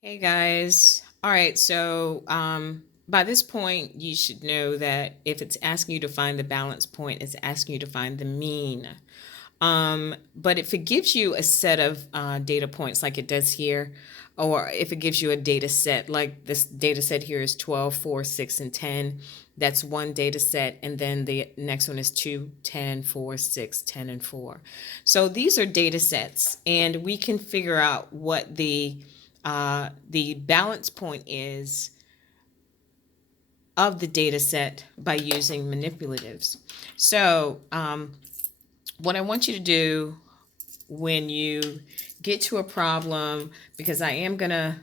Hey guys. All right, so by this point, you should know that if it's asking you to find the balance point, it's asking you to find the mean. But if it gives you a set of data points like it does here, or if it gives you a data set, like this data set here is 12, 4, 6, and 10, that's one data set. And then the next one is 2, 10, 4, 6, 10, and 4. So these are data sets, and we can figure out what the balance point is of the data set by using manipulatives. So what I want you to do when you get to a problem, because I'm gonna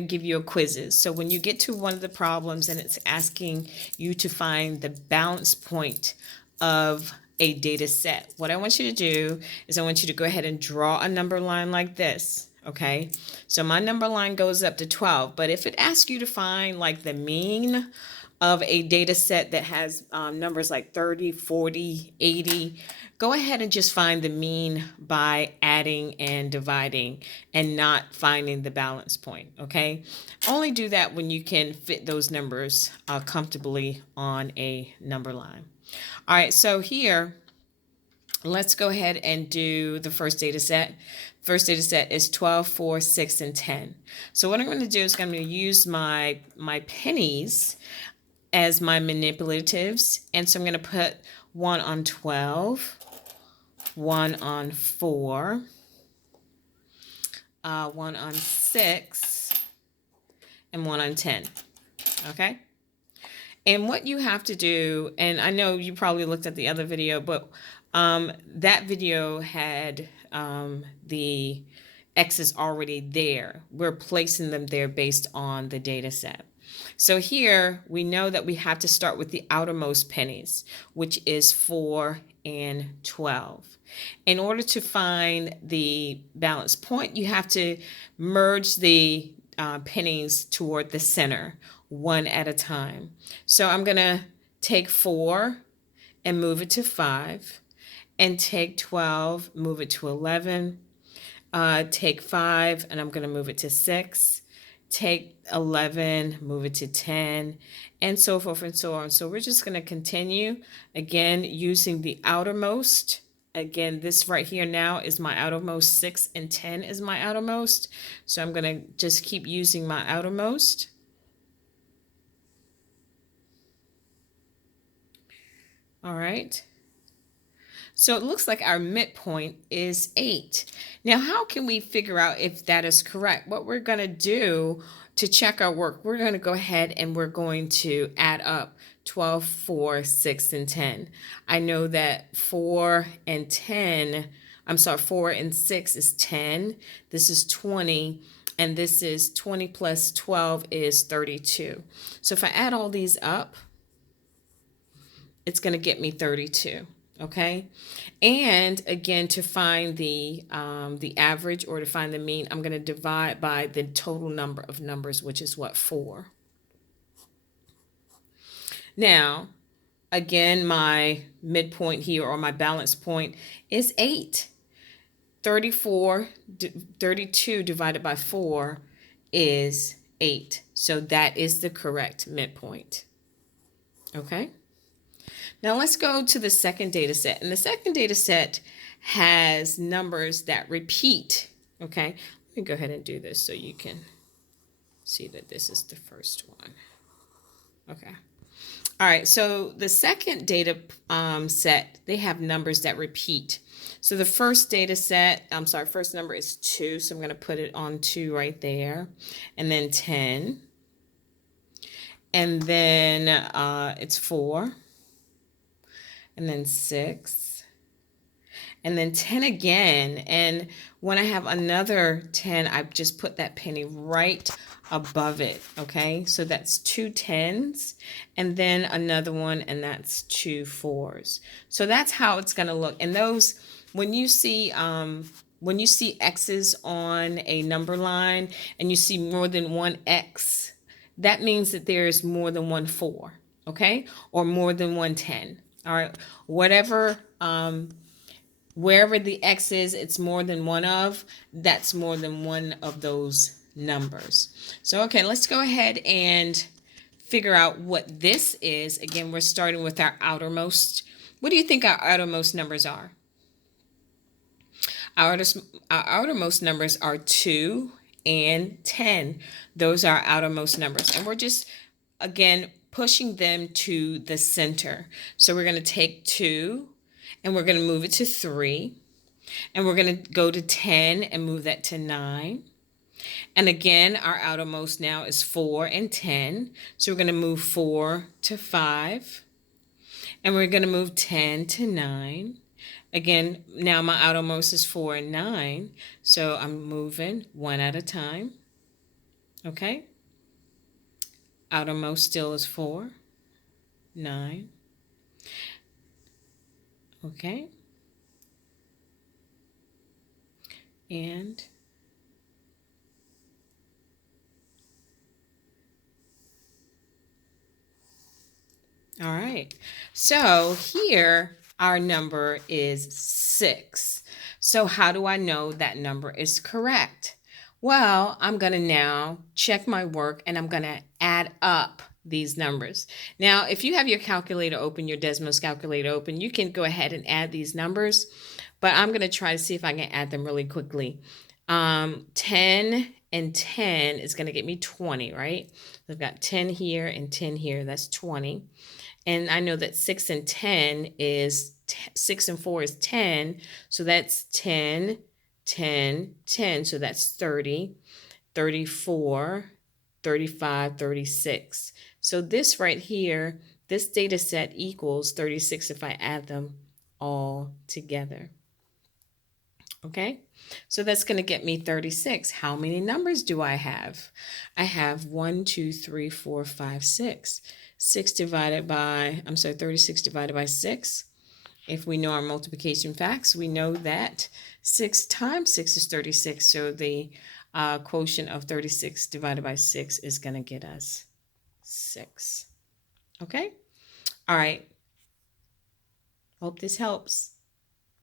give you a quizzes. So when you get to one of the problems and it's asking you to find the balance point of a data set, what I want you to do is I want you to go ahead and draw a number line like this. Okay, so my number line goes up to 12, but if it asks you to find like the mean of a data set that has numbers like 30, 40, 80, go ahead and just find the mean by adding and dividing and not finding the balance point, okay? Only do that when you can fit those numbers comfortably on a number line. All right, so here, let's go ahead and do the first data set. First data set is 12, 4, 6, and 10. So what I'm going to do is I'm going to use my pennies as my manipulatives. And so I'm going to put 1 on 12, 1 on 4, 1 on 6, and 1 on 10. Okay? And what you have to do, and I know you probably looked at the other video, but that video had the X's already there. We're placing them there based on the data set. So here we know that we have to start with the outermost pennies, which is 4 and 12. In order to find the balance point, you have to merge the pennies toward the center, one at a time. So I'm going to take 4 and move it to 5, and take 12, move it to 11, take 5, and I'm going to move it to 6, take 11, move it to 10, and so forth and so on. So we're just going to continue, again, using the outermost. Again, this right here now is my outermost, 6 and 10 is my outermost. So I'm going to just keep using my outermost. All right. So it looks like our midpoint is 8. Now, how can we figure out if that is correct? What we're going to do to check our work, we're going to go ahead and we're going to add up 12, 4, 6, and 10. I know that 4 and 10, 4 and 6 is 10. This is 20. And this is 20 plus 12 is 32. So if I add all these up, it's going to get me 32. Okay. And again, to find the average, or to find the mean, I'm going to divide by the total number of numbers, which is what, 4. Now, again, my midpoint here, or my balance point, is 8. 32 divided by 4 is 8. So that is the correct midpoint. Okay. Now let's go to the second data set. And the second data set has numbers that repeat. Okay, let me go ahead and do this so you can see that this is the first one. Okay. All right, so the second data set, they have numbers that repeat. So the first data set, first number is 2. So I'm going to put it on 2 right there. And then 10. And then it's 4. And then 6, and then 10 again. And when I have another 10, I just put that penny right above it. Okay, so that's 2 10s, and then another one, and that's 2 4s. So that's how it's going to look. And those, when you see X's on a number line and you see more than one X, that means that there's more than one 4, okay, or more than one 10. All right, whatever, wherever the X is, it's more than one of, that's more than one of those numbers. So, okay, let's go ahead and figure out what this is. Again, we're starting with our outermost. What do you think our outermost numbers are? Our outermost numbers are 2 and 10. Those are our outermost numbers. And we're just, again, pushing them to the center. So we're going to take 2 and we're going to move it to 3. And we're going to go to 10 and move that to 9. And again, our outermost now is 4 and 10. So we're going to move 4 to 5. And we're going to move 10 to 9. Again, now my outermost is 4 and 9. So I'm moving one at a time. Okay. Outermost still is 4, 9. Okay. And all right. So here our number is 6. So how do I know that number is correct? Well, I'm going to now check my work and I'm going to add up these numbers. Now, if you have your calculator open, your Desmos calculator open, you can go ahead and add these numbers, but I'm going to try to see if I can add them really quickly. 10 and 10 is going to get me 20, right? I've got 10 here and 10 here. That's 20. And I know that 6 and 10 is 6 and 4 is 10. So that's 10, 10, 10. So that's 30, 34, 35, 36. So this right here, this data set equals 36 if I add them all together. Okay, so that's going to get me 36. How many numbers do I have? I have 1, 2, 3, 4, 5, 6. 36 divided by 6. If we know our multiplication facts, we know that 6 times 6 is 36. So the quotient of 36 divided by 6 is going to get us 6. Okay? All right. Hope this helps.